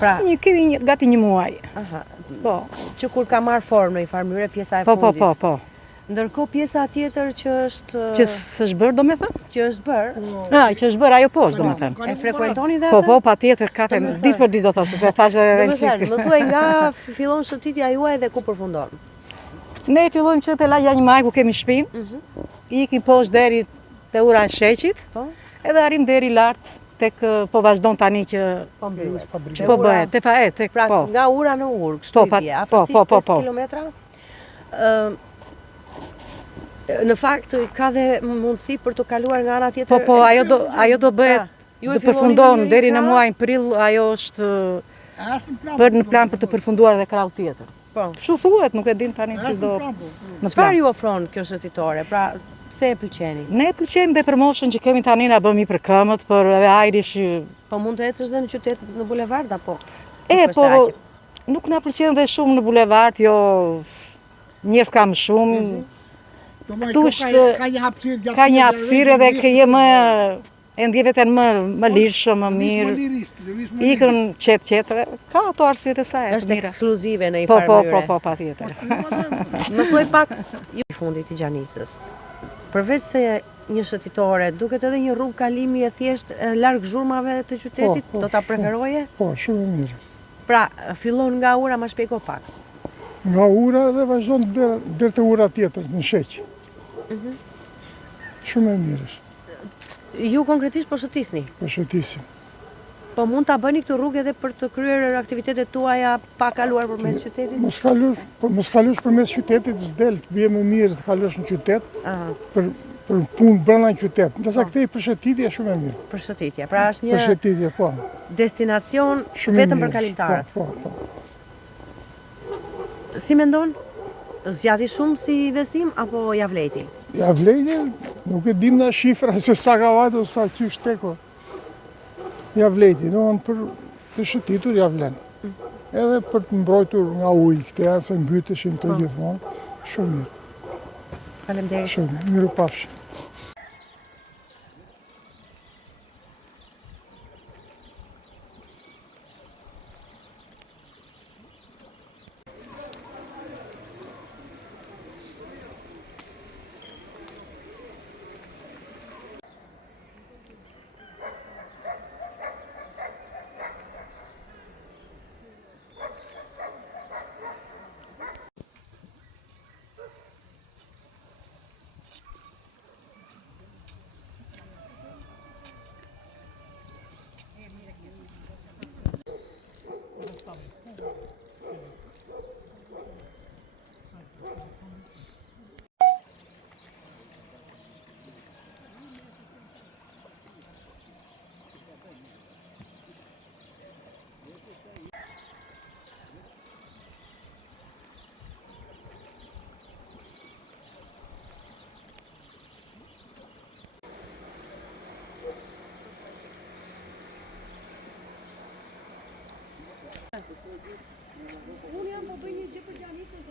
Pra, kemi gati një muaj. Aha. Po. Që kur ka marrë formë në i farë mënyre pjesa e fundit. Po. Ndërkohë pjesa tjetër që është... Që s'është bërë, do me thënë? Që është bërë? Që është bërë, ajo poshtë, do me thënë. E frekuentoni dhe atë? Po, pa tjetër, kafe, ditë për ditë do thoshtë, se thashtë edhe në qikë. Më thuaj nga fillon shëtitja juaj dhe ku përfundon? Ne fillojmë që te la Janj Maj, ku kemi shpinë, ikim poshtë deri te ura e sheqit, edhe arim deri lartë, tek po vazhdon tani që po bëhet, pra nga ura në urë, kështu i dje, afërsisht 5 kilometra. Në fakt, ka dhe mundësi për të kaluar nga ana tjetër? Po, ajo do bëhet, do përfundon deri në muajin prill, ajo është për në plan për të përfunduar dhe krau tjetër. Kështu thuhet, nuk e dim tani si do. Çfarë ju ofron kjo shëtitore? Pra, pse e pëlqeni? Ne e pëlqejmë dhe për moshën që kemi tani, na bëm i për këmbët, për edhe ajri që... Po mund të ecësh dhe në qytet në bulevard apo? Po nuk na pëlqen dhe shumë në bulevard, jo njerëz ka më shumë. Këtu është ka një hapësirë edhe këje më e ndje veten më lirshëm, më mirë. Ikën qetë, ka ato arsyet e saj. Është ekskluzive në i farë mënyre. Po, patjetër. Më thuaj pak i fundit i Gjanicës. Përveç se një shëtitore, duket edhe një rrugë kalimi e thjesht larg zhurmave të qytetit, do ta preferoje? Po, shumë mirë. Pra, fillon nga ura, ma shpjego pak. Nga ura dhe vazhdon deri te ura tjetër, në sheq. Shumë e mirë është. Ju konkretisht po shëtisni? Po shëtisim. Po mund ta bëni këtë rrugë edhe për të kryer aktivitetet tuaja pa kaluar përmes qytetit? Mos kalush përmes qytetit, s'del, të bie më mirë të kalosh në qytet për punë brenda në qytet. Ndërsa këtë përshëtitje është shumë e mirë. Përshëtitje, pra është një përshëtitje, po. Destinacion vetëm për kalimtarët. Po. Si mendon? Zgjati shumë si investim apo ja vleti? Ja vleti, nuk e dim na shifra se sa ka vajtur, sa qysh teko. Ja vleti, për të shëtitur ja vlen. Edhe për të mbrojtur nga ujë këte janë se mbyteshin të gjithmonë, shumë mirë. Faleminderit. Shumë, miru pafshim. Unë jam po bëj një gjë për Gjanicën se...